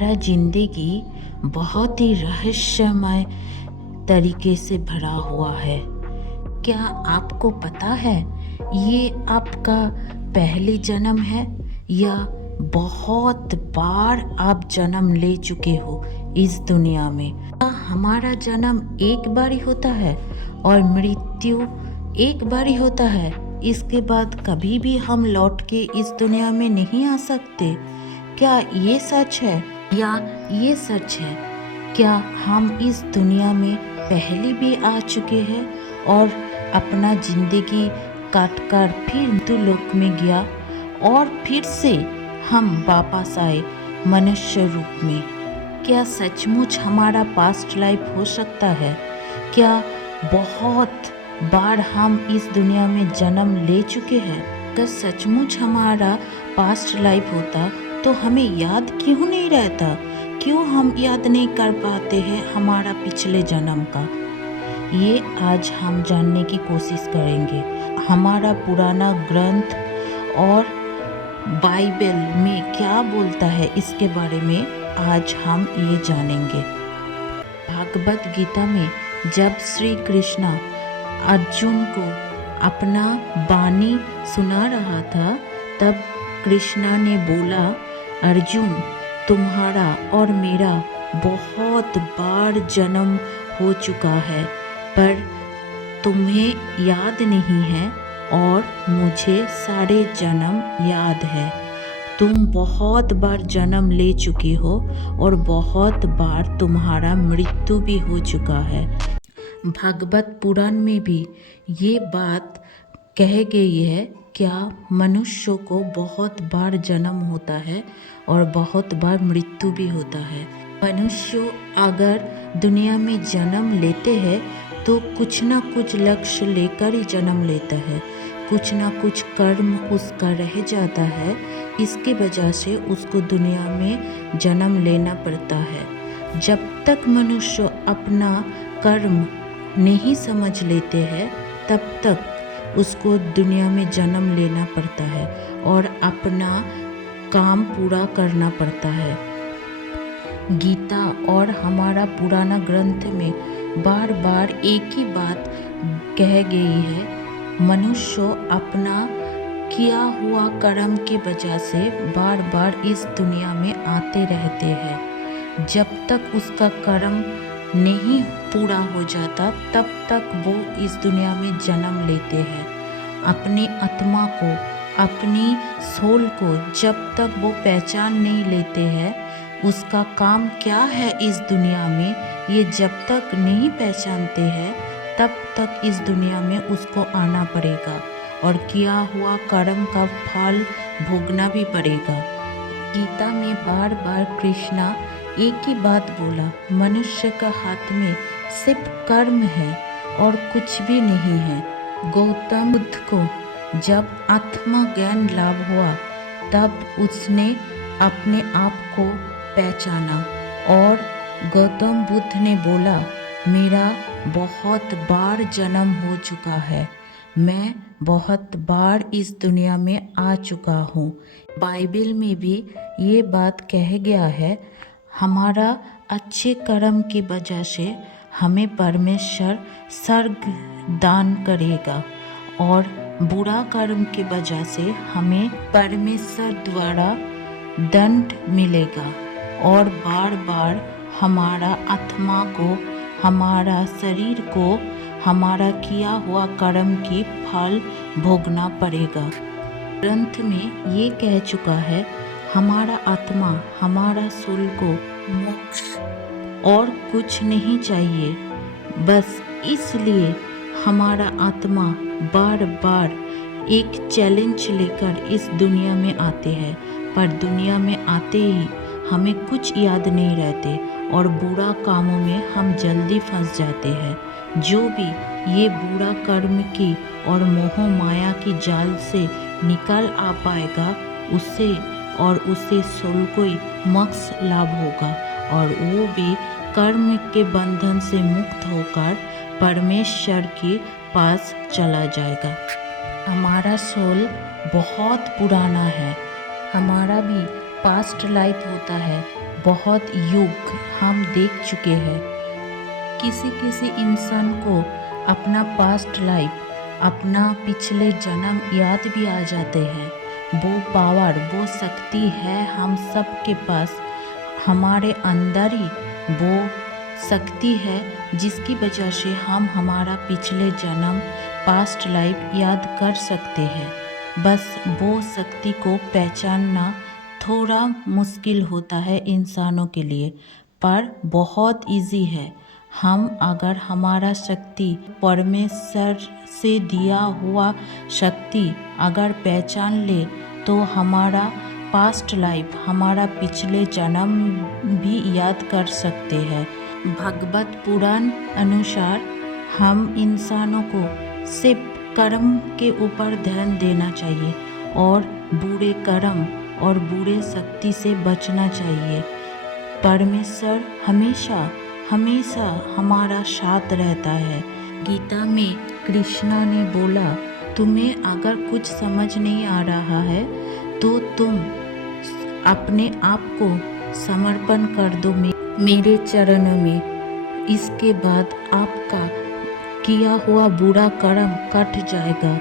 हमारा ज़िंदगी बहुत ही रहस्यमय तरीके से भरा हुआ है। क्या आपको पता है ये आपका पहली जन्म है या बहुत बार आप जन्म ले चुके हो इस दुनिया में? क्या हमारा जन्म एक बार ही होता है और मृत्यु एक बार ही होता है? इसके बाद कभी भी हम लौट के इस दुनिया में नहीं आ सकते? क्या ये सच है या ये सच है? क्या हम इस दुनिया में पहले भी आ चुके हैं और अपना जिंदगी काटकर फिर मृत्यु लोक में गया और फिर से हम वापस आए मनुष्य रूप में? क्या सचमुच हमारा पास्ट लाइफ हो सकता है? क्या बहुत बार हम इस दुनिया में जन्म ले चुके हैं? अगर सचमुच हमारा पास्ट लाइफ होता तो हमें याद क्यों नहीं रहता? क्यों हम याद नहीं कर पाते हैं हमारा पिछले जन्म का? ये आज हम जानने की कोशिश करेंगे। हमारा पुराना ग्रंथ और बाइबल में क्या बोलता है इसके बारे में आज हम ये जानेंगे। भागवत गीता में जब श्री कृष्ण अर्जुन को अपना वाणी सुना रहा था तब कृष्णा ने बोला, अर्जुन तुम्हारा और मेरा बहुत बार जन्म हो चुका है पर तुम्हें याद नहीं है और मुझे सारे जन्म याद है। तुम बहुत बार जन्म ले चुके हो और बहुत बार तुम्हारा मृत्यु भी हो चुका है। भागवत पुराण में भी ये बात कह गई है, क्या मनुष्यों को बहुत बार जन्म होता है और बहुत बार मृत्यु भी होता है। मनुष्य अगर दुनिया में जन्म लेते हैं तो कुछ ना कुछ लक्ष्य लेकर ही जन्म लेता है, कुछ ना कुछ कर्म उसका रह जाता है, इसकी वजह से उसको दुनिया में जन्म लेना पड़ता है। जब तक मनुष्य अपना कर्म नहीं समझ लेते हैं तब तक उसको दुनिया में जन्म लेना पड़ता है और अपना काम पूरा करना पड़ता है। गीता और हमारा पुराना ग्रंथ में बार बार एक ही बात कह गई है, मनुष्य अपना किया हुआ कर्म की वजह से बार बार इस दुनिया में आते रहते हैं। जब तक उसका कर्म नहीं पूरा हो जाता तब तक वो इस दुनिया में जन्म लेते हैं। अपनी आत्मा को, अपनी सोल को जब तक वो पहचान नहीं लेते हैं उसका काम क्या है इस दुनिया में, ये जब तक नहीं पहचानते हैं तब तक इस दुनिया में उसको आना पड़ेगा और किया हुआ कर्म का फल भोगना भी पड़ेगा। गीता में बार बार कृष्णा एक ही बात बोला, मनुष्य का हाथ में सिर्फ कर्म है और कुछ भी नहीं है। गौतम बुद्ध को जब आत्मा ज्ञान लाभ हुआ तब उसने अपने आप को पहचाना और गौतम बुद्ध ने बोला, मेरा बहुत बार जन्म हो चुका है, मैं बहुत बार इस दुनिया में आ चुका हूँ। बाइबल में भी ये बात कह गया है, हमारा अच्छे कर्म की वजह से हमें परमेश्वर स्वर्ग दान करेगा और बुरा कर्म की वजह से हमें परमेश्वर द्वारा दंड मिलेगा और बार बार हमारा आत्मा को, हमारा शरीर को, हमारा किया हुआ कर्म की फल भोगना पड़ेगा। ग्रंथ में ये कह चुका है, हमारा आत्मा, हमारा सोल को मोक्ष और कुछ नहीं चाहिए। बस इसलिए हमारा आत्मा बार बार एक चैलेंज लेकर इस दुनिया में आते हैं, पर दुनिया में आते ही हमें कुछ याद नहीं रहते और बुरा कामों में हम जल्दी फंस जाते हैं। जो भी ये बुरा कर्म की और मोह माया की जाल से निकल आ पाएगा उसे सोल को मोक्ष लाभ होगा और वो भी कर्म के बंधन से मुक्त होकर परमेश्वर के पास चला जाएगा। हमारा सोल बहुत पुराना है, हमारा भी पास्ट लाइफ होता है बहुत युग हम देख चुके हैं। किसी किसी इंसान को अपना पास्ट लाइफ, अपना पिछले जन्म याद भी आ जाते हैं। वो पावर, वो शक्ति है हम सब के पास, हमारे अंदर ही वो शक्ति है जिसकी वजह से हम हमारा पिछले जन्म, पास्ट लाइफ याद कर सकते हैं। बस वो शक्ति को पहचानना थोड़ा मुश्किल होता है इंसानों के लिए, पर बहुत इजी है। हम अगर हमारा शक्ति, परमेश्वर से दिया हुआ शक्ति अगर पहचान ले तो हमारा पास्ट लाइफ, हमारा पिछले जन्म भी याद कर सकते हैं। भगवत पुराण अनुसार हम इंसानों को सिर्फ कर्म के ऊपर ध्यान देना चाहिए और बुरे कर्म और बुरे शक्ति से बचना चाहिए। परमेश्वर हमेशा हमेशा हमारा साथ रहता है। गीता में कृष्णा ने बोला, तुम्हें अगर कुछ समझ नहीं आ रहा है तो तुम अपने आप को समर्पण कर दो मेरे चरणों में। इसके बाद आपका किया हुआ बुरा कर्म कट जाएगा